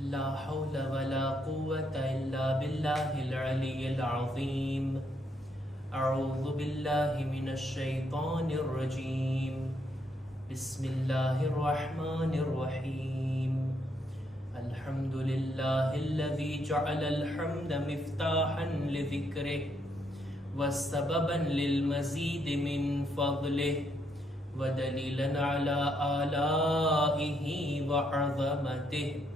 لا حول ولا قوة إلا بالله العلي العظيم. أعوذ بالله من الشيطان الرجيم. بسم الله الرحمن الرحيم. الحمد لله الذي جعل الحمد مفتاحا لذكره وسببا للمزيد من فضله ودليلا على آلائه وعظمته.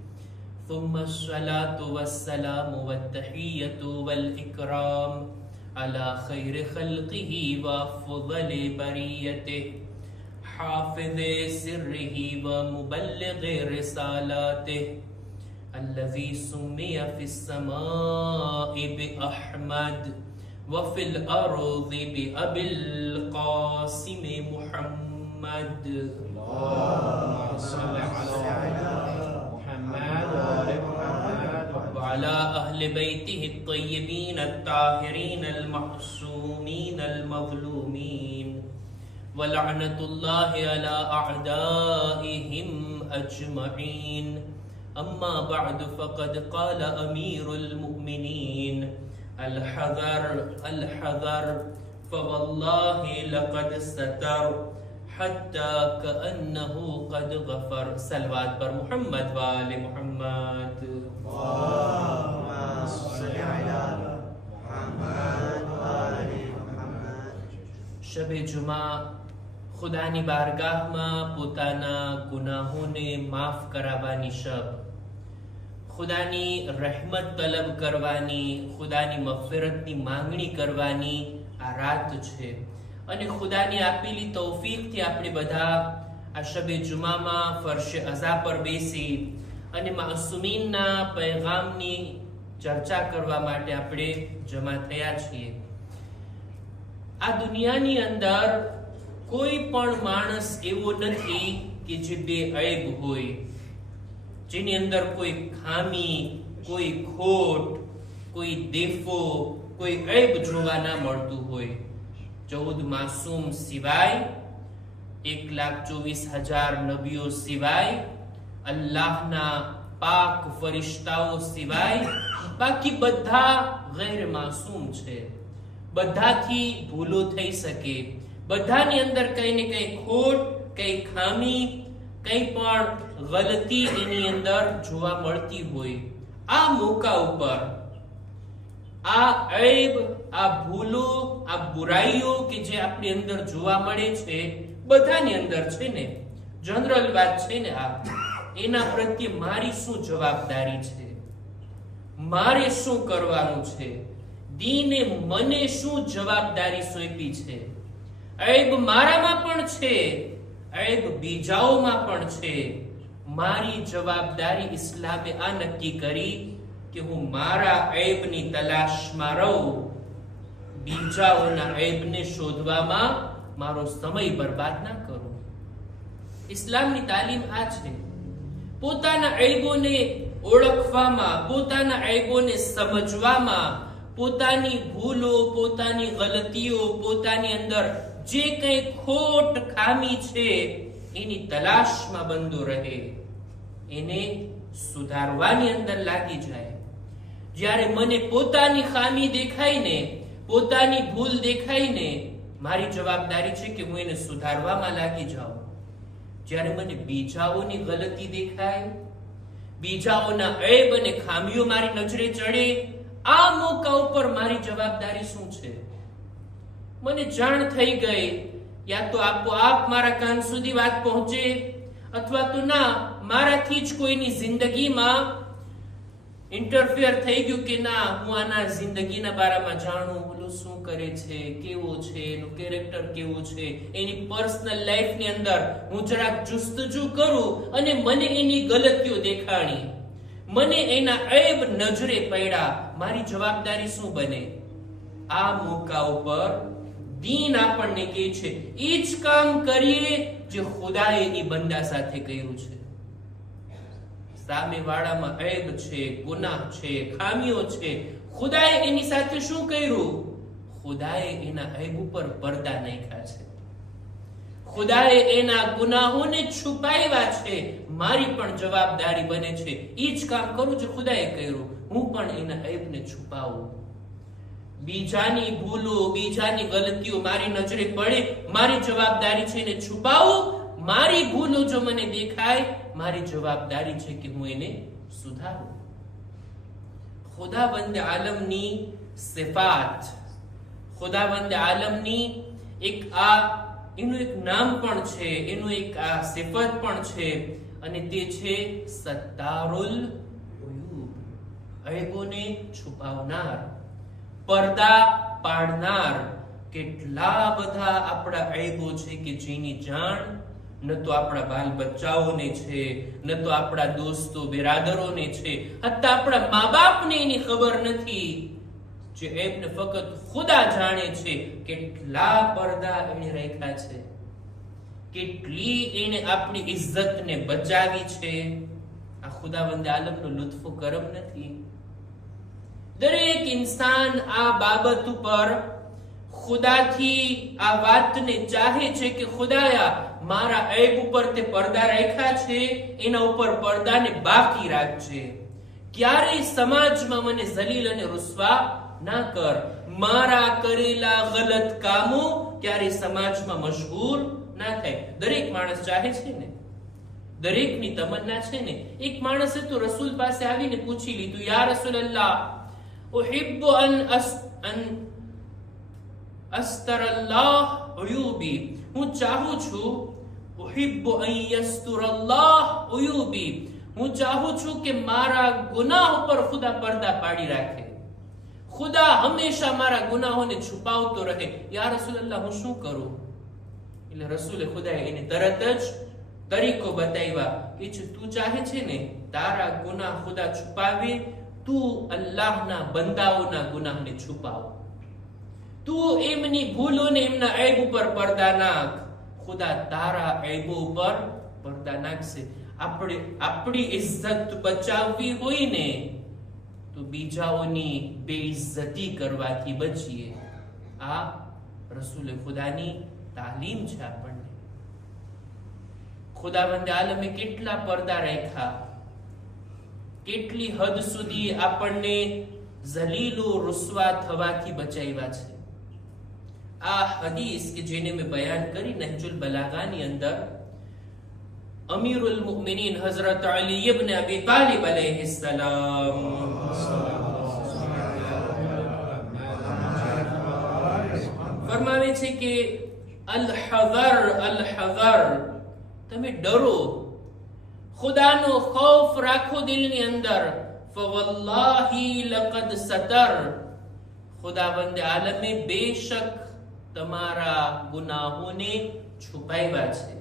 ثم الصلاة والسلام والتحية والإكرام على خير خلقه وأفضل بريته حافظ سره ومبلغ رسالاته الذي سمي في السماء بأحمد وفي الأرض بأبي القاسم محمد. اللهم صل على محمد وعلى أهل بيته الطيبين الطاهرين المعصومين المظلومين ولعنة الله على أعدائهم أجمعين. أما بعد فقد قال أمير المؤمنين الحذر الحذر فوالله لقد ستر حتى كأنه قد غفر. सलवात पर मोहम्मद वाले मोहम्मद. اللهم صل على محمد वाले محمد. शबे जुमा खुदानी बारगाहમાં પોતાના ગુનાહોને માફ કરાવવાની શબ, ખુદાની રહેમત તલબ કરવાની, ખુદાની મગફિરતની માંગણી કરવાની આ રાત છે. અને ખુદાની આપેલી તૌફીકથી આપણે બધા આ શબે જુમામાં ફરશે અઝા પર બેસી અને માસુમીનના પૈગામની ચર્ચા કરવા માટે આપણે જમા થયા છીએ. આ દુનિયાની અંદર કોઈ પણ માણસ એવો નથી કે જે બેઅયબ હોય, જેની અંદર કોઈ ખામી, કોઈ ખોટ, કોઈ દેફો, કોઈ ऐब જોવા ના મળતું હોય. 14 માસૂમ સિવાય, 1,24,000 નબીઓ સિવાય, અલ્લાહના પાક ફરિશ્તાઓ સિવાય બાકી બધા ગैर માસૂમ છે. બધાથી ભૂલો થઈ શકે, બધાની અંદર કઈ ને કઈ ખોટ, કઈ ખામી, કઈ પણ ગલતી એની અંદર જોવા મળતી હોય. આ મોકા ઉપર આ ऐब, આ ભૂલો, આ બુરાઈઓ કે જે આપણી અંદર જોવા મળે છે, બધાની અંદર છે ને, જનરલ વાત છે ને, આ એના પ્રત્યે મારી શું જવાબદારી છે, મારે શું કરવાનું છે, દીને મને શું જવાબદારી સોંપી છે. ऐब મારામાં પણ છે, ऐब બીજાઓમાં પણ છે. મારી જવાબદારી ઇસ્લામે આ નક્કી કરી કે હું મારા ऐबની તલાશમાં રહું, બીજાઓના ऐबને શોધવામાં મારો સમય બરબાદ ના કરું. ઇસ્લામની તાલીમ આ છે. પોતાના ऐबોને ઓળખવામાં, પોતાના ऐबોને સમજવામાં, પોતાની ભૂલો, પોતાની ગલતીઓ, પોતાની અંદર જે કંઈ ખોટ ખામી છે એની તલાશમાં બંધો રહે, એને સુધારવાની અંદર લાગી જાય. જ્યારે મને પોતાની ખામી દેખાય ને, પોતાની ભૂલ દેખાય ને, મારી જવાબદારી છે કે હું એને સુધારવામાં લાગી જાઉં. જ્યારે મને બીજાઓની ગલતી દેખાય, બીજાઓના ऐब અને ખામીઓ મારી નજરે ચડે, આ મોકા ઉપર મારી જવાબદારી શું છે? મને જાણ થઈ ગઈ, યા તો આપોઆપ મારા કાન સુધી વાત પહોંચે, અથવા તો ના, મારાથી જ કોઈની જિંદગીમાં ઇન્ટરફિયર થઈ ગયું કે ના, હું આના જિંદગીના બારામાં જાણું, બોલો શું કરે છે, કેવો છે, એનું કેરેક્ટર કેવું છે, એની પર્સનલ લાઈફની અંદર હું જરાક જુસ્તજુ કરું અને મને એની ગલતીઓ દેખાણી, મને એના ऐब નજરે પડ્યા, મારી જવાબદારી શું બને? આ મોકા ઉપર દીન આપણને કહે છે એ જ કામ કરીએ જે ખુદાએ એ બંદા સાથે કર્યું છે. સામેવાળામાં ऐब છે, ગુનાહ છે, ખામીઓ છે, ખુદાએ એની સાથે શું કર્યું? ખુદાએ એના ऐब ઉપર પડદા નાખ્યા છે. ખુદાએ એના ગુનાહોને છુપાવ્યા છે, મારી પણ જવાબદારી બને છે એ જ કામ કરું જે ખુદાએ કર્યું, હું પણ એના ઐબને છુપાવું. બીજાની ભૂલો, બીજાની ગલતીઓ મારી નજરે પડે, મારી જવાબદારી છે એને છુપાવું. મારી ભૂલો જો મને દેખાય, મારી જવાબદારી છે કે હું એને સુધારું. ખુદાવંદ આલમની સિફાત, ખુદાવંદ આલમની એનું એક નામ પણ છે, એનું એક આ સિફત પણ છે, અને તે છે સત્તારુલ ઉયુબ, ઐબોને છુપાવનાર, પડદા પાડનાર. કેટલા બધા આપણા ઐબો છે કે જેની જાણ ન તો આપણા બાલ બચ્ચાઓને છે, ન તો આપણા દોસ્તો બિરાદરોને છે, હત્તા આપણા મા બાપને એની ખબર નથી. જે ઐબને ફક્ત ખુદા જાણે છે. કેટલા પડદા એને રાખ્યા છે, કેટલી એને આપણી ઇજ્જતને બચાવી છે. આ ખુદાવંદ આલમનો લુત્ફો કરમ નથી. દરેક ઇન્સાન આ બાબત ઉપર ખુદાથી આ વાતને ચાહે છે કે ખુદાયા, મારા ઐબ ઉપર તે પડદા રાખ્યા છે, એના ઉપર પડદાને બાકી રાખજે. ક્યારેય સમાજમાં મને જલીલ અને રુસ્વા ના કર. મારા કરેલા ગલત કામો ક્યારેય સમાજમાં મશહૂર ના થાય. દરેક માણસ ચાહે છે ને, દરેકની તમન્ના છે ને. એક માણસે તો રસૂલ પાસે આવીને પૂછી લીધું, યા રસૂલલ્લાહ, ઉહિબ્બુ અન અસ્તરલ્લાહ ઉયુબી, હું ચાહું છું, ઉહિબ્બુ અન યસ્તુરલ્લાહ ઉયુબી, હું ચાહું છું કે મારા ગુનાહ ઉપર ખુદા પડદા પાડી રાખે, ખુદા હંમેશા મારા ગુનાહોને છુપાવતો રહે. યા રસૂલલ્લાહ, હું શું કરું? એટલે રસૂલે ખુદાએ એને તરત જ તરીકો બતાવ્યા કે તું ચાહે છે ને તારા ગુનાહ ખુદા છુપાવે, તું અલ્લાહના બંદાઓના ગુનાહને છુપાવ. તું એમની ભૂલોને, એમના ઐબ ઉપર પડદા નાખ, ખુદા તારા ઐબો ઉપર પડદા નાખશે. આપણી ઇજ્જત બચાવવી હોય ને તો બીજાઓની બેઇજ્જતી કરવાથી બચીએ. આ રસૂલે ખુદાની તાલીમ છે આપણને. ખુદાવંદ આલમે કેટલા પડદા રાખ્યા, કેટલી હદ સુધી આપણને જલીલો રુસ્વા થવાથી બચાવ્યા છે. આ હદીસ કે જેને મેં બયાન કરી નહજુલ બલાગાની અંદર, અમીરુલ મુમિનીન હઝરત અલી ઇબ્ન અબી તાલિબ અલૈહિસ્સલામ ફરમાવે છે કે અલ હઝર, તમે ડરો, ખુદાનો ખૌફ રાખો દિલની અંદર. ફવલ્લાહી લકદ સતર, ખુદાવંદ આલમે બેશક તમારા ગુનાહોને છુપાવ્યા છે,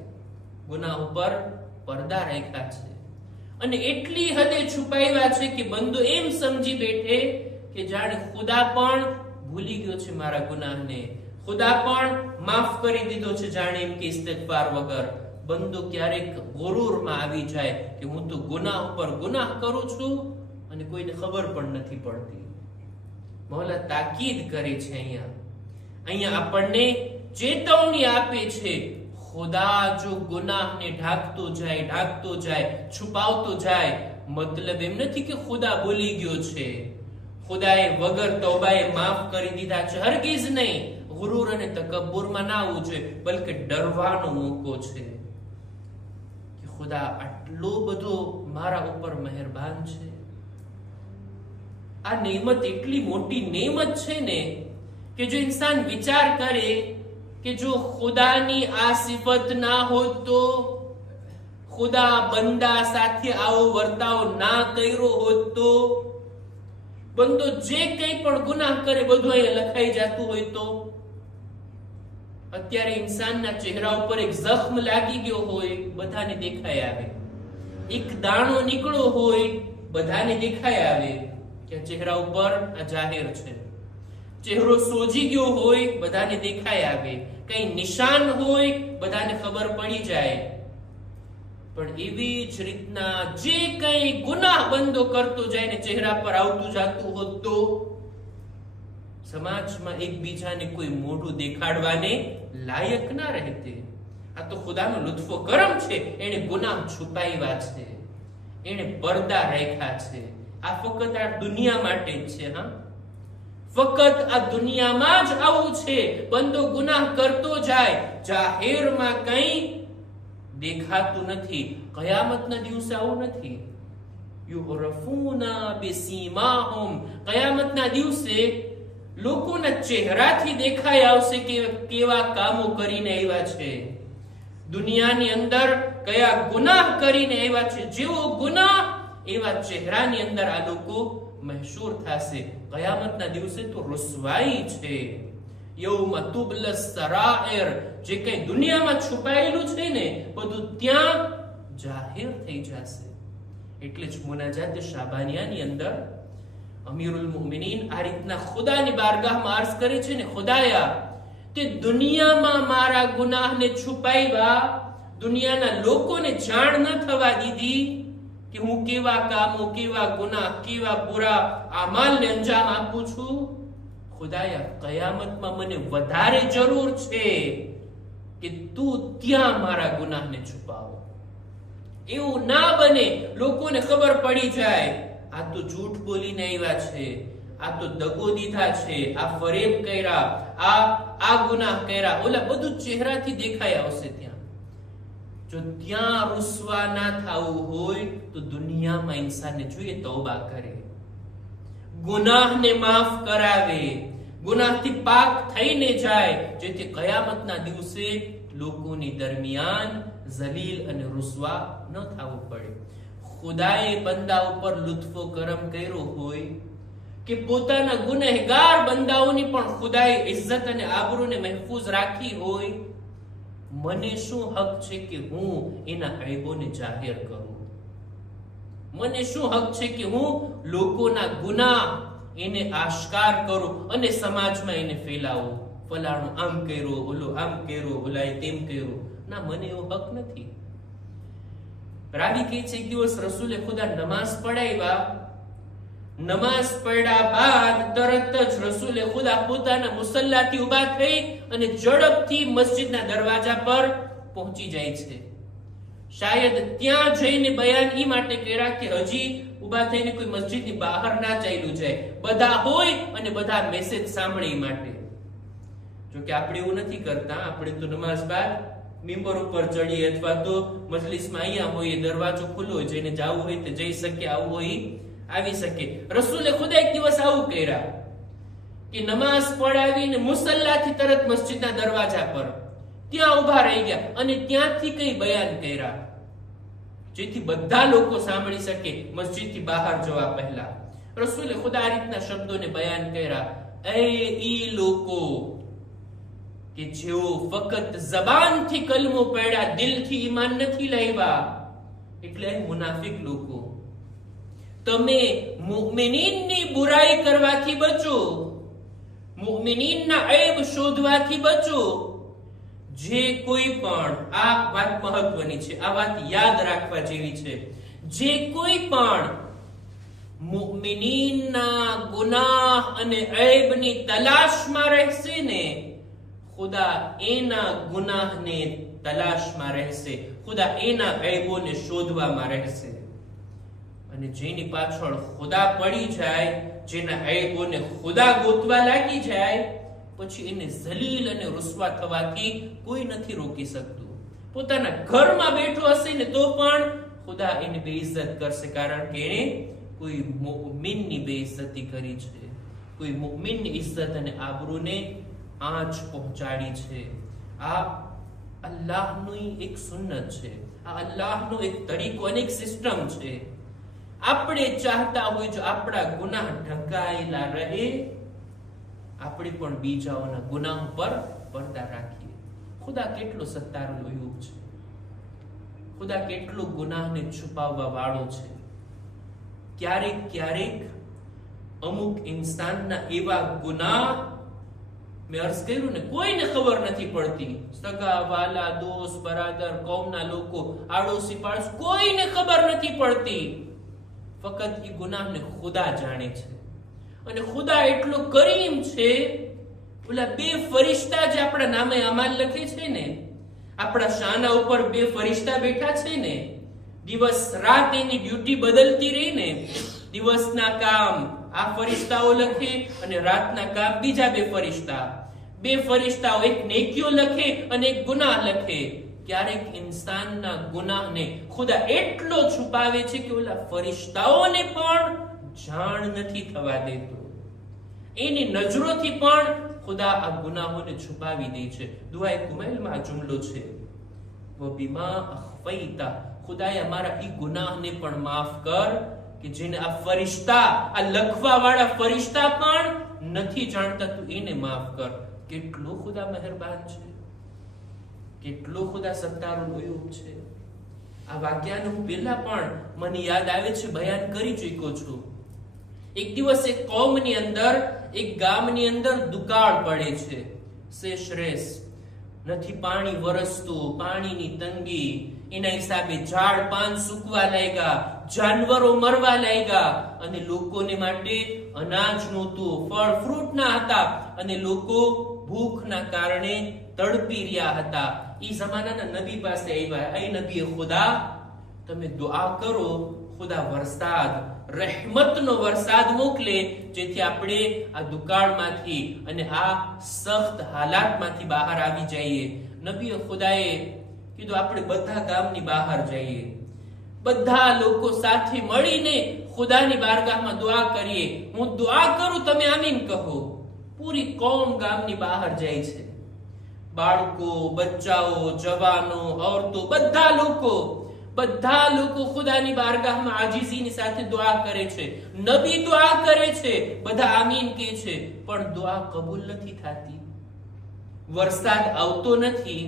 ગુનાહ ઉપર પડદા રાખ્યા છે. અને એટલી હદે છુપાવ્યા છે કે બંદો એમ સમજી બેઠે કે જાણે ખુદા પણ ભૂલી ગયો છે મારા ગુનાહને, ખુદા પણ માફ કરી દીધો છે, જાણે એમ કે ઇસ્તિગફાર વગર. બંદો ક્યારેક ગુરૂરમાં આવી જાય કે હું તો ગુનાહ ઉપર ગુનાહ કરું છું અને કોઈને ખબર પણ નથી પડતી. મૌલા તાકીદ કરે છે, અહીંયા આપણને ચેતવણી આપે છે. ખુદા જો ગુનાહને ઢાંકતો જાય, છુપાવતો જાય, મતલબ એમ નથી કે ખુદા ભૂલી ગયો છે, ખુદાએ વગર તૌબાએ માફ કરી દીધા છે. હરગીઝ નહીં. ગુરૂર અને તકબ્બુરમાં ના આવવું જોઈએ, બલકે ડરવાનો મોકો છે કે ખુદા આટલો બધો મારા ઉપર મહેરબાન છે. આ નેમત એટલી મોટી નેમત છે ને કે જો ઇન્સાન વિચાર કરે કે જો ખુદાની આ સિફત ના હોત તો, ખુદા બંદા સાથે આવો વર્તાવ ના કર્યો હોત તો, બંદો જે કંઈ પણ ગુનાહ કરે બધું અહીંયા લખાઈ જતું હોય તો. અત્યારે ઇન્સાનના ચહેરા ઉપર એક જખ્મ લાગી ગયો હોય, બધાને દેખાઈ આવે. એક દાણો નીકળ્યો હોય, બધાને દેખાઈ આવે કે ચહેરા ઉપર આ જાહેર છે. ચહેરો સોજી ગયો હોય, બધાને દેખાઈ આવે. કઈ નિશાન હોય, બધાને ખબર પડી જાય. પણ એવી જ રીતના જે કઈ ગુનાહ બંધો કરતો જાય ને ચહેરા પર આવતું જાતું હોત તો સમાજમાં એકબીજાને કોઈ મોઢું દેખાડવાને લાયક ના રહેતે. આ તો ખુદાનો લુત્ફો કરમ છે. એને ગુનાહ છુપાવ્યા છે, એને પડદા રાખ્યા છે. આ ફક્ત આ દુનિયા માટે જ છે. હા, ફક્ત આ દુનિયામાં જ આવું છે. બંદો ગુનાહ કરતો જાય, જાહેરમાં કંઈ દેખાતું નથી. કયામતના દિવસે આવું નથી. યુરફૂના બિસીમાહુમ, કયામતના દિવસે લોકોના ચહેરાથી દેખાઈ આવશે કે કેવા કામો કરીને આવ્યા છે, દુનિયાની અંદર કયા ગુનાહ કરીને આવ્યા છે. જેવો ગુનાહ એવા ચહેરાની અંદર આ લોકો મહેસૂર થશે. કયામતના દિવસે તો રુસવાઈ છે. યૌમ તુબલસ સરાઇર, જે કઈ દુનિયામાં છુપાયેલું છે ને બધું ત્યાં જાહેર થઈ જશે. એટલે જ મુનાજાત શાબાનિયાની અંદર અમીરુલ મુમિનીન આ રીતના ખુદાની બારગાહમાં અર્જ કરે છે ને, ખુદાયા તે દુનિયામાં મારા ગુનાહને છુપાવ્યા, દુનિયાના લોકોને જાણ ન થવા દીધી કે હું કેવા કામો, કેવા ગુનાહ, કેવા બુરા આમાલને અંજામ આપું છું. ખુદાયા કયામતમાં મને વધારે જરૂર છે કે તું ત્યાં મારા ગુનાહને છુપાવો. એવું ના બને લોકોને ખબર પડી જાય આ તો જૂઠ બોલીને આવ્યા છે, આ તો દગો દીધા છે, આ ફરેબ કર્યા, આ ગુનાહ કર્યા, ઓલા બધું ચહેરાથી દેખાઈ આવશે. ત્યાં જો ત્યાં રૂસવા ના થવું હોય તો દુનિયામાં ઇન્સાનને જોઈએ તૌબા કરે, ગુનાહને માફ કરાવે, ગુનાહથી પાક થઈને જાય, જેથી કયામતના દિવસે લોકોની દરમિયાન ઝલીલ અને રૂસવા ન થવું પડે. ખુદાએ બંદા ઉપર લુત્ફો કરમ કર્યો હોય કે પોતાના ગુનેહગાર બંદાઓની પણ ખુદાએ ઇજ્જત અને આબરૂને મહેફૂઝ રાખી હોય, મને શું હક છે કે હું એના ઐબોને જાહેર કરું? મને શું હક છે કે હું લોકોના ગુનાહ એને આશ્કાર કરું અને સમાજમાં એને ફેલાવું? ફલાણું આમ કર્યો, ઓલો આમ કર્યો, ઓલાએ તેમ કર્યો. ના, મને એવો હક નથી. રાવી કહે છે એક દિવસ રસૂલે ખુદા નમાઝ પઢાવ્યા, નમાઝ પડ્યા બાદ તરત જ રસૂલે ખુદા પોતાના મુસલ્લાથી ઊભા થઈ અને ઝડપથી મસ્જિદના દરવાજા પર પહોંચી જાય છે. શાયદ ત્યાં જઈને બયાન ઈ માટે કર્યા કે હજી ઊભા થઈને કોઈ મસ્જિદની બહાર ના ચાલ્યું જાય, બધા હોય અને બધા મેસેજ સાંભળે ઈ માટે. જો કે આપણે એવું નથી કરતા. આપણે તો નમાઝ બાદ મિંબર ઉપર ચડીએ અથવા તો મજલિસમાં અહીંયા હોઈએ, દરવાજો ખુલ્લો હોય, જઈને જવું હોય તો જઈ શકે, આવવું હોય આવી શકે. રસૂલે ખુદા એક દિવસ આવું કર્યા કે નમાઝ પઢાવીને મુસલ્લાથી તરત મસ્જિદના દરવાજા પર ત્યાં ઉભા રહી ગયા અને ત્યાંથી કઈ બયાન કર્યા જેથી બધા લોકો સાંભળી શકે મસ્જિદથી બહાર જવા પહેલા. રસૂલે ખુદા આ રીતના શબ્દોને બયાન કર્યા, એ ઈ લોકો કે જેઓ ફક્ત જબાનથી કલમો પડ્યા, દિલથી ઈમાન નથી લાવ્યા, એટલે મુનાફિક લોકો. તમે મુમિનીનની બુરાઈ કરવાથી બચો, મુમિનીનના ઐબ શોધવાથી બચો. જે કોઈ પણ, આ વાત મહત્વની છે, આ વાત યાદ રાખવા જેવી છે, જે કોઈ પણ મુમિનીનના ગુનાહ અને ઐબની તલાશમાં રહેશે ને, ખુદા એના ગુનાહને તલાશમાં રહેશે, ખુદા એના ઐબોને શોધવામાં રહેશે. અને જેની પાછળ ખુદા પડી જાય, જેના ઐબોને ખુદા ગોતવા લાગી જાય, પછી એને ઝલીલ અને રૂસવા થવાથી કોઈ નથી રોકી શકતું. પોતાના ઘરમાં બેઠો હશે ને તો પણ ખુદા એને બેઇજ્જત કરશે, કારણ કે એને કોઈ મુમિનની બેઇજ્જતી કરી છે, કોઈ મુમિનની ઇજ્જત અને આબરૂને આંચ પહોંચાડી છે. આ અલ્લાહની એક સુન્નત છે, આ અલ્લાહનો એક તરીકો અને એક સિસ્ટમ છે. આપણે ચાહતા હોય જો આપણા ગુનાહ ઢંકાયેલા રહે, આપણે પણ બીજાઓના ગુનાહ પર પડદા રાખીએ. ખુદા કેટલો સત્તારો લોયુબ છે, ખુદા કેટલો ગુનાહને છુપાવવા વાળો છે. ક્યારેક ક્યારેક અમુક ઇન્સાનના એવા ગુનાહ, મેં અર્જ કર્યું ને, કોઈને ખબર નથી પડતી. સગા વાલા, દોસ્ત, બરાદર, કૌમના લોકો, આડોશી પાડોશ, કોઈને ખબર નથી પડતી. ફક્ત એ ગુનાહને ખુદા જાણે છે. અને ખુદા એટલો કરીમ છે, ઓલા બે ફરિશ્તા જે આપણા નામે અમાલ લખે છે ને, આપણા શાના ઉપર 2 ફરિશ્તા બેઠા છે ને, દિવસ રાત એની ડ્યુટી બદલતી રહી ને, દિવસના કામ આ ફરિશ્તાઓ લખે અને રાતના કામ બીજા 2 ફરિશ્તા. 2 ફરિશ્તાઓ એક નેકીઓ લખે અને એક ગુનાહ લખે. ક્યારેક ઇન્સાનના ગુનાહને ખુદા એટલો છુપાવે છે કે ઓલા ફરિશ્તાઓને પણ જાણ નથી થવા દેતો. એની નજરોથી પણ ખુદા આ ગુનાહોને છુપાવી દે છે. દુઆએ કુમૈલમાં આ જુમલો છે, વબિમા અખફૈતા, ખુદાએ અમારા ઈ ગુનાહને પણ માફ કર કે જેને આ ફરિશ્તા, આ લખવા વાળા ફરિશ્તા પણ નથી જાણતા, તું એને માફ કર. કેટલો ખુદા મહેરબાન છે, કેટલો ખુદા સત્તારો લોયુબ છે. આ વાક્યને હું પહેલા પણ મને યાદ આવે છે, બયાન કરી ચૂક્યો છું. એક દિવસ એક કૌમની અંદર, એક ગામની અંદર દુકાળ પડે છે, શેષરેસ નથી, પાણી વરસતું, પાણીની તંગી, એના હિસાબે ઝાડ પાન સૂકવા લાગ્યા, જાનવરો મરવા લાગ્યા, અને લોકોને માટે અનાજ નહોતું, ફળ ફ્રૂટ ના હતા, અને લોકો ભૂખના કારણે તડપી રહ્યા હતા. ઈ જમાનાના નબી પાસે આવ્યા. એ નબીએ ખુદા તમે દુઆ કરો, ખુદા વરસાદ, રહેમતનો વરસાદ મોકલે, જેથી આપણે આ દુકાળમાંથી અને આ સખ્ત હાલાતમાંથી બહાર આવી જઈએ. નબીએ ખુદાએ કીધું આપણે બધા ગામની બહાર જઈએ, બધા લોકો સાથે મળીને ખુદાની બારગાહમાં દુઆ કરીએ. હું દુઆ કરું, તમે આમીન કહો. પૂરી કૌમ ગામની બહાર જાય છે, બાળકો, બચ્ચાઓ, જવાનો, ઓરતો, બધા લોકો ખુદાની બારગાહમાં આજીઝીની સાથે દુઆ કરે છે. નબી દુઆ કરે છે, બધા આમીન કહે છે, પણ દુઆ કબૂલ નથી થતી, વરસાદ આવતો નથી.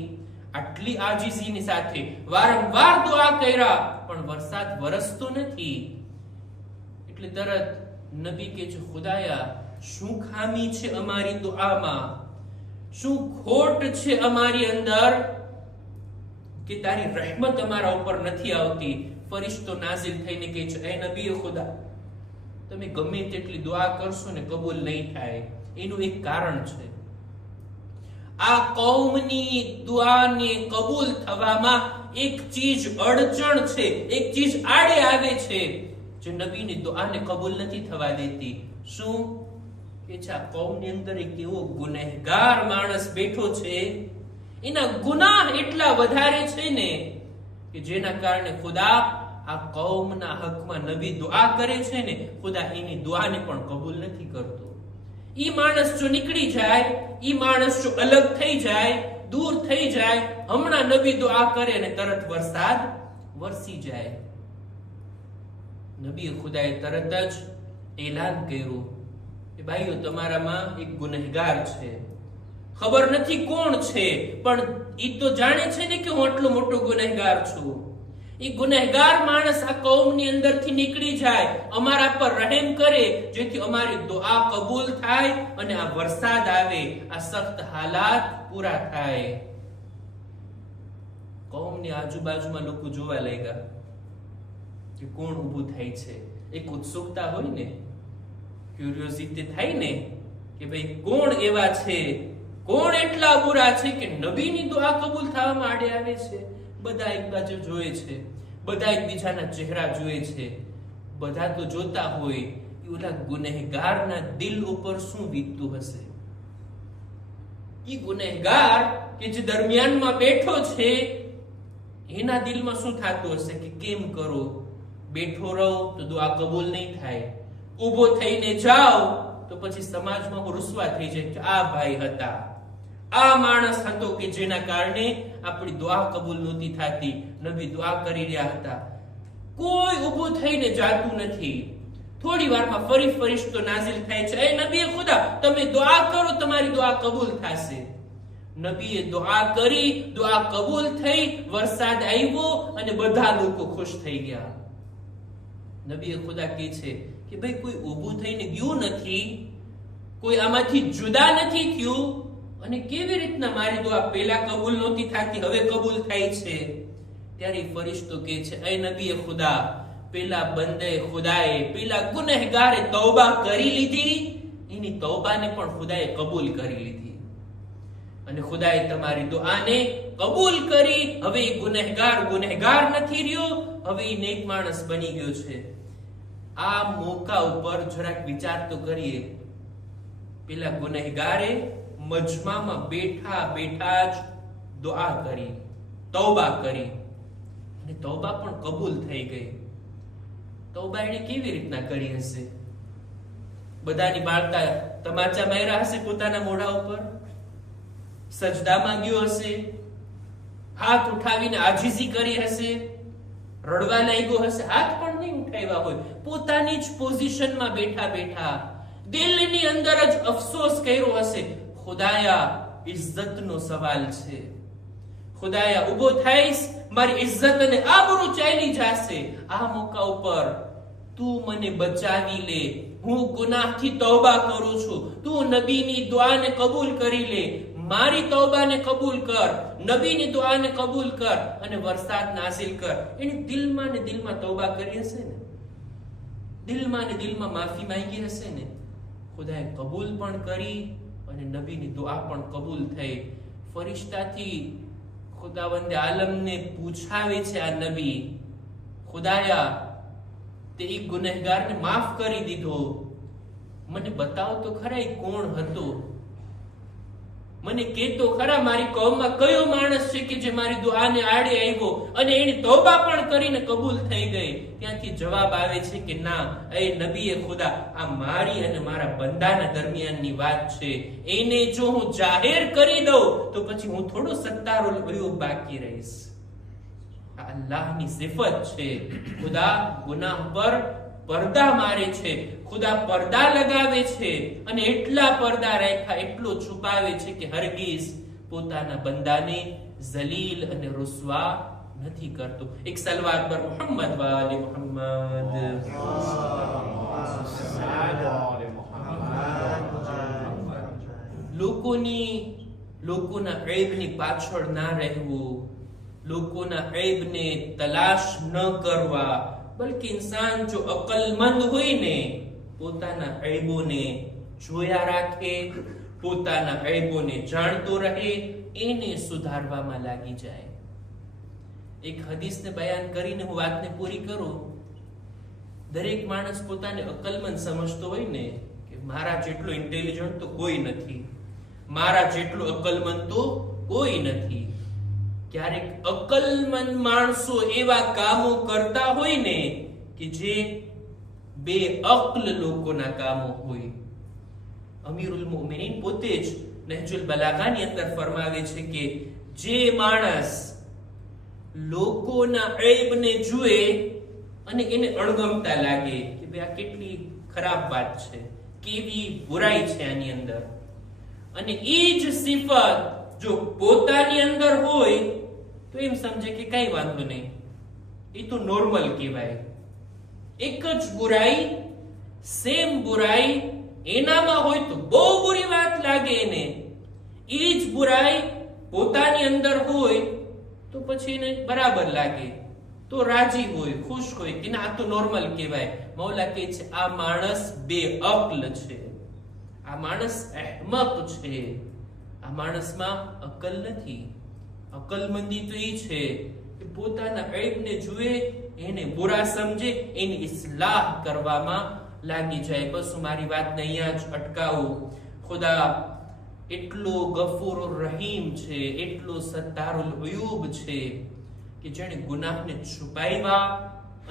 આટલી આજીઝીની સાથે વારંવાર દુઆ કર્યા, પણ વરસાદ વરસતો નથી. એટલે તરત નબી કહે છે, ખુદાયા શું ખામી છે અમારી દુઆમાં, શું ખોટ છે અમારી અંદર કે તારી રહેમત અમારા ઉપર નથી આવતી. ફરિશ્તો નાઝિલ થઈને કહે છે, એ નબી ખુદા, તમે ગમે તેટલી દુઆ કરશો ને કબૂલ નહીં થાય. એનું એક કારણ છે, આ કૌમની દુઆને કબૂલ થવામાં એક ચીજ અડચણ છે, એક ચીજ આડે આવે છે, જે નબીની દુઆને કબૂલ નથી થવા દેતી. શું કે છે? આ કૌમની અંદર એક એવો ગુનેહગાર માણસ બેઠો છે, એના ગુનાહ એટલા વધારે છે ને કે જેના કારણે ખુદા આ કૌમના હકમાં નબી દુઆ કરે છે ને, ખુદા એની દુઆને પણ કબૂલ નથી કરતો. ઈ માણસ જો નીકળી જાય, ઈ માણસ જો અલગ થઈ જાય, દૂર થઈ જાય, હમણાં નબી દુઆ કરે ને તરત વરસાદ વરસી જાય. નબી ખુદાએ તરત જ એલાન કર્યું કે ભાઈઓ, તમારામાં એક ગુનેહગાર છે, ખબર નથી કોણ છે, પણ ઈ તો જાણે છે ને કે હું આટલો મોટો ગુનેહગાર છું. ઈ ગુનેહગાર માણસ આ કૌમની અંદરથી નીકળી જાય, અમારા પર રહેમ કરે, જેથી અમારી દુઆ કબૂલ થાય અને આ વરસાદ આવે, આ સખ્ત હાલાત પૂરા થાય. કૌમની આજુબાજુમાં લોકો જોવા લાગ્યા કે કોણ ઊભું થાય છે. એક ઉત્સુકતા હોય ને, ક્યુરિયોસિટી થાય ને કે ભાઈ કોણ એવા છે, કોણ એટલા બુરા છે કે નબીની દુઆ કબૂલ થવામાં આડે આવે છે. બધા એક બાજુ જોવે છે, બધા એકબીજાના ચહેરા જોવે છે. બધા તો જોતા હોય કે ઓલા ગુનેહગારના દિલ ઉપર શું વીતતું હશે. ઈ ગુનેહગાર કે જે દરમિયાનમાં બેઠો છે, એના દિલમાં શું થતું હશે કે કેમ કરો, બેઠો રહો તો દુઆ કબૂલ નહીં થાય, ઊભો થઈને જાઓ તો પછી સમાજમાં હું રૂસવા થઈ જાય કે આ ભાઈ હતા, આ માણસ હતો કે જેના કારણે આપણી દુઆ કબૂલ નહોતી થતી. નબી દુઆ કરી રહ્યા હતા, કોઈ ઊભું થઈને જાતું નથી. થોડી વારમાં ફરી ફરિશ્તો નાઝિલ થાય છે, એ નબી ખુદા, તમે દુઆ કરો, તમારી દુઆ કબૂલ થશે. નબીએ દુઆ કરી, દુઆ કબૂલ થઈ, વરસાદ આવ્યો અને બધા લોકો ખુશ થઈ ગયા. નબીએ ખુદા કહે છે કે ભાઈ કોઈ ઊભું થઈને ગયું નથી, કોઈ આમાંથી જુદા નથી થયું, અને કેવી રીતના મારી દુઆ પહેલા કબૂલ નહોતી થતી હવે કબૂલ થાય છે. ત્યારે ફરિશ્તો કહે છે, એ નબીએ ખુદા, પેલા બંદે ખુદાએ, પેલા ગુનેહગારે તૌબા કરી લીધી, એની તૌબાને પણ ખુદાએ કબૂલ કરી લીધી. અને ખુદાએ તમારી દુઆને કબૂલ કરી. હવે ગુનેહગાર નથી રહ્યો, હવે એ નેક માણસ બની ગયો છે. આ મોકા ઉપર જરાક વિચાર તો કરીએ. પેલા ગુનેહગારે મજમામાં બેઠા બેઠા જ દુઆ કરી, તૌબા કરી, અને તૌબા પણ કબૂલ થઈ ગઈ. તૌબા એને કેવી રીતના કરી હશે? બધાની બાળતા તમાચા માર્યા હશે પોતાના મોઢા ઉપર, સજદામાં ગયો હશે, હાથ ઉઠાવીને આજીજી કરી હશે, રડવા લાગ્યો હશે, હાથ પણ નહીં ઉઠાવ્યા હોય, પોતાની જ પોઝિશનમાં બેઠા બેઠા દિલની અંદર જ અફસોસ કર્યો હશે, ખુદાયા ઇજ્જતનો સવાલ છે, ખુદાયા ઉભો થઈશ, મારી ઇજ્જત અને આબરૂ ચાલી જશે. આ મોકા ઉપર તું મને બચાવી લે, હું ગુનાહથી તૌબા કરું છું, તું નબીની દુઆને કબૂલ કરી લે, મારી તૌબાને કબૂલ કર, નબીની દુઆને કબૂલ કર અને વરસાદ નાઝિલ કર. એને દિલમાં ને દિલમાં તૌબા કરી હશે ને, દિલમાં ને દિલમાં માફી માંગી હશે ને. ખુદાએ કબૂલ પણ કરી અને નબીની દુઆ પણ કબૂલ થઈ. ફરિશ્તાથી ખુદાવંદે આલમને પૂછાવે છે આ નબી, ખુદાયા તે એક ગુનેહગારને માફ કરી દીધો, મને બતાવો તો ખરા એ કોણ હતો, મને કહેતો ખરા મારી કૌમમાં કયો માણસ છે કે જે મારી દુઆને આડે આવ્યો અને એની તૌબા પણ કરીને કબૂલ થઈ ગઈ. ત્યાંથી જવાબ આવે છે કે ના, એ નબીએ ખુદા, આ મારી અને મારા બંદાના દરમિયાનની વાત છે, એને જો હું જાહેર કરી દઉં તો પછી હું થોડો સત્તારો બાકી રહીશ. આ અલ્લાહની સિફત છે. ખુદા ગુનાહ પર પડદા મારે છે, ખુદા પડદા લગાવે છે અને એટલા પડદા રાખ્યા, એટલો છુપાવે છે કે હરગીઝ પોતાના બંદાને ઝલીલ અને રૂસવા નથી કરતો. એક સલવાત પર મુહમ્મદ વાલે મુહમ્મદ. લોકોના ઐબની પાછળ ના રહેવું, લોકોના ઐબને તલાશ ન કરવા, બલકે ઇન્સાન જો અકલમંદ હોય ને, પોતાના ઐબોને જોયા રાખે, પોતાના ઐબોને જાણતો રહે, એને સુધારવામાં લાગી જાય. એક હદીસને બયાન કરીને હું વાતને પૂરી કરું. દરેક માણસ પોતાને અકલમંદ સમજતો હોય ને, કે મારા જેટલો ઇન્ટેલિજન્ટ તો કોઈ નથી, મારા જેટલો અકલમંદ તો કોઈ નથી. ક્યારેક અકલમંદ માણસો એવા કામો કરતા હોય ને કે જે બે અક્લ લોકોના કામો હોય. અમીરુલ મુમિનીન પોતે જ નહજુલ બલાગાની અંદર ફરમાવે છે કે જે માણસ લોકોના ઐબને જુએ અને એને અણગમતા લાગે કે ભાઈ આ કેટલી ખરાબ વાત છે, કેવી બુરાઈ છે આની અંદર, અને એ જ સિફત જો પોતાની અંદર હોય તો એમ સમજે કે કઈ વાંધો નહીં, એ તો નોર્મલ કહેવાય. એક જ બુરાઈ, સેમ બુરાઈ એનામાં હોય તો બહુ બુરી વાત લાગે એને, એ જ બુરાઈ પોતાની અંદર હોય તો પછી એને બરાબર લાગે, તો રાજી હોય, ખુશ હોય કે ના આ તો નોર્મલ કહેવાય. મૌલા કહે છે આ માણસ બે અક્લ છે, આ માણસ અહેમક છે, આ માણસમાં અકલ નથી. અકલમંદી તો એ છે કે પોતાના ઐબને જુએ, એને બુરા સમજે, એની ઇસ્લાહ કરવામાં લાગી જાય. બસ હું મારી વાતને અહીંયા જ અટકાવું. ખુદા એટલો ગફૂર રહીમ છે, એટલો સત્તારુલ ઉયુબ છે કે જેણે ગુનાહને છુપાવ્યા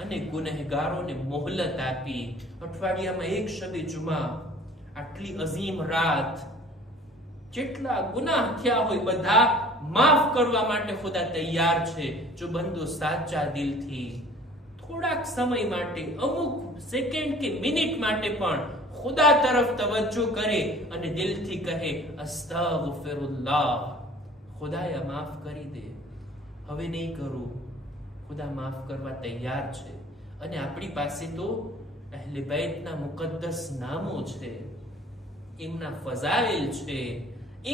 અને ગુનેહગારોને મોહલત આપી. અઠવાડિયામાં એક શબે જુમા, આટલી અઝીમ રાત, જેટલા ગુનાહ થયા હોય બધા માફ કરવા માટે ખુદા તૈયાર છે. જો બંદો સાચા દિલથી થોડાક સમય માટે, અમુક સેકન્ડ કે મિનિટ માટે પણ ખુદા તરફ તવજ્જો કરે અને દિલથી કહે અસ્તગફિરુલ્લાહ, ખુદાયા માફ કરી દે, હવે નહીં કરું, ખુદા માફ કરવા તૈયાર છે. અને આપણી પાસે તો અહલે બૈતના મુકદ્દસ નામો છે, એમના ફઝાઇલ છે,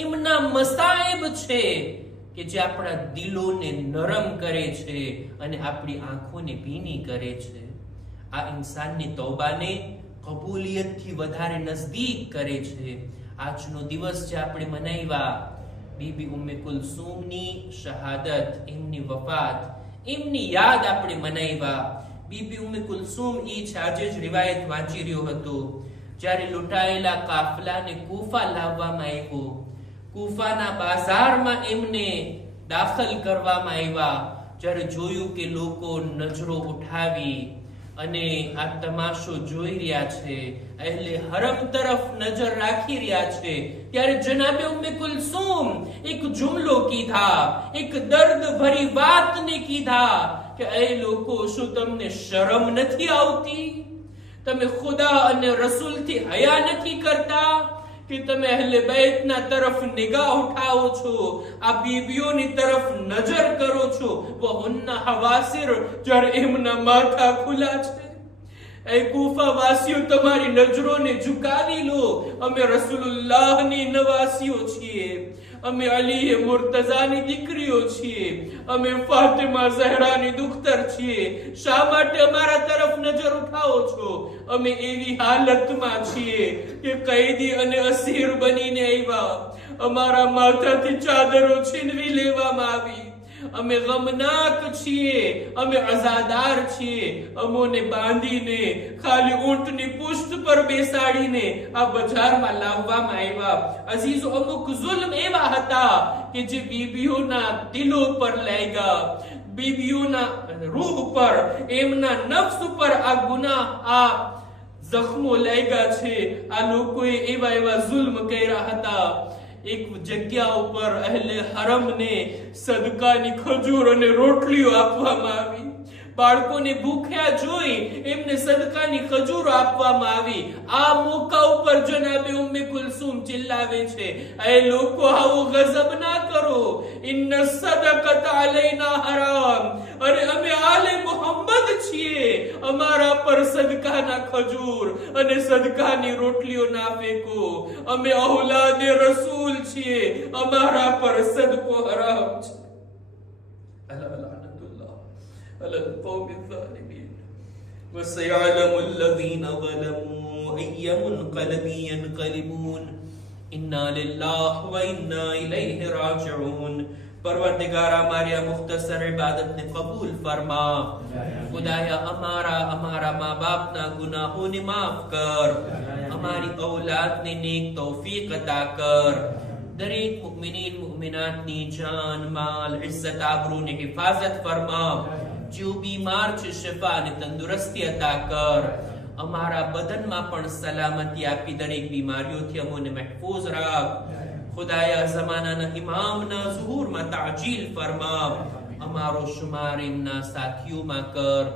એમના મસાઇબ છે કે જે આપણા દિલોને નરમ કરે છે અને આપણી આંખોને ભીની કરે છે. આ ઇન્સાનની તૌબાને કબૂલિયતથી વધારે નજદીક કરે છે. આજનો દિવસ જે આપણે મનાવ્યા, બીબી ઉમ્મે કુલસુમની શહાદત, એમની વફાત, એમની યાદ આપણે મનાવ્યા. બીબી ઉમ્મે કુલસુમ ઈ છે, આજે જ રિવાયત વાંચી રહ્યો હતો, જ્યારે લૂંટાયેલા કાફલાને કૂફા લાવવામાં આવ્યો, કૂફાના બાજારમાં એમને દાખલ કરવામાં આવ્યા. જ્યારે જોયું કે લોકો નજરો ઉઠાવી અને આ તમાશો જોઈ રહ્યા છે, અહેલે હરમ તરફ નજર રાખી રહ્યા છે, ત્યારે જનાબે ઉમ્મે કુલસુમ એક જુમલો કીધા, એક દર્દ ભરી વાતને કીધા કે એ લોકો, શું તમને શરમ નથી આવતી? તમે ખુદા અને રસૂલથી હયા નથી કરતા કે તમે અહેલે બેતના તરફ નિગાહ ઉઠાવો છો, આ બીબીઓની તરફ નજર કરો છો? વહુન્ના હવાસિર, જ્યારે એમના માથા ખુલ્લા છે. એ કૂફા વાસીઓ, તમારી નજરોને ઝુકાવી લો. અમે રસૂલુલ્લાહની નવાસીઓ છીએ, અમે અલી મુર્તઝાની દીકરીઓ છીએ, અમે ફાતિમા ઝહરાની દુખ્તર છીએ. શા માટે અમારા તરફ નજર ઉઠાવો છો? અમે એવી હાલતમાં છીએ કે કૈદી અને અસીર બનીને આવ્યા, અમારા માથાથી ચાદરો છીનવી લેવામાં આવી. અમે ગમનાક છીએ, અમે અઝાદાર છીએ. અમોને બાંધીને ખાલી ઊંટની પુષ્ટ પર બેસાડીને આ બજારમાં લાવવામાં આવ્યા. અઝીઝો, અમુક ઝુલ્મ એવા હતા કે જે બીબીઓના દિલો પર લાગ્યા, બીબીઓના રૂહ પર, એમના નફ્સ ઉપર આ ગુનાહ, આ જખ્મો લાગ્યા છે. આ લોકોએ એવા એવા ઝુલ્મ કર્યા હતા. એક જગ્યા ઉપર અહેલે હરમને સદકાની ખજૂર અને રોટલીઓ આપવામાં આવી. બાળકોને ભૂખ્યા જોઈ એમને સદકાની ખજૂરો આપવામાં આવી. આ મોકા ઉપર જનાબે ઉમ્મે કુલસુમ ચિલ્લાવે છે, એ લોકો, આવો ગઝબ ના કરો. ઇન્ન સદકત અલૈના હરામ. અરે અમે આલે મોહમ્મદ છીએ, અમારા પર સદકાના ખજૂર અને સદકાની રોટલીઓ ના ફેંકો. અમે ઔલાદે રસૂલ છીએ, અમારા પર સદકો હરામ છે. على القوم الظالمين وسيعلم الذين ظلموا أي منقلب ينقلبون إنا لله وإنا إليه راجعون. परवरदिगार हमारी मुख्तसर इबादत ने कबूल फरमा. खुदाया हमारा माँ बाप ना गुनाहों ने माफ कर, हमारी औलाद ने नेक तौफीक अता कर. दरेक मुमिनीन मुमिनात ની જાન, માલ, ઇઝ્ઝત, આબરૂ ની હિફાજત ફરમા. जो बीमार છે શિફા અને તંદુરસ્તી અતા કર. અમારા બદનમાં પણ સલામતી આપી, દરેક બીમારીઓથી અમોને મહેફૂઝ રાખ. ખુદાયા ઝમાનાના ઇમામના ઝુહૂરમાં તાજીલ ફરમા. અમારો શુમાર એમના સાથીઓમાં કર.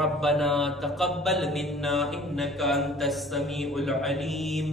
ربنا تقبل منا إنك أنت السميع العليم.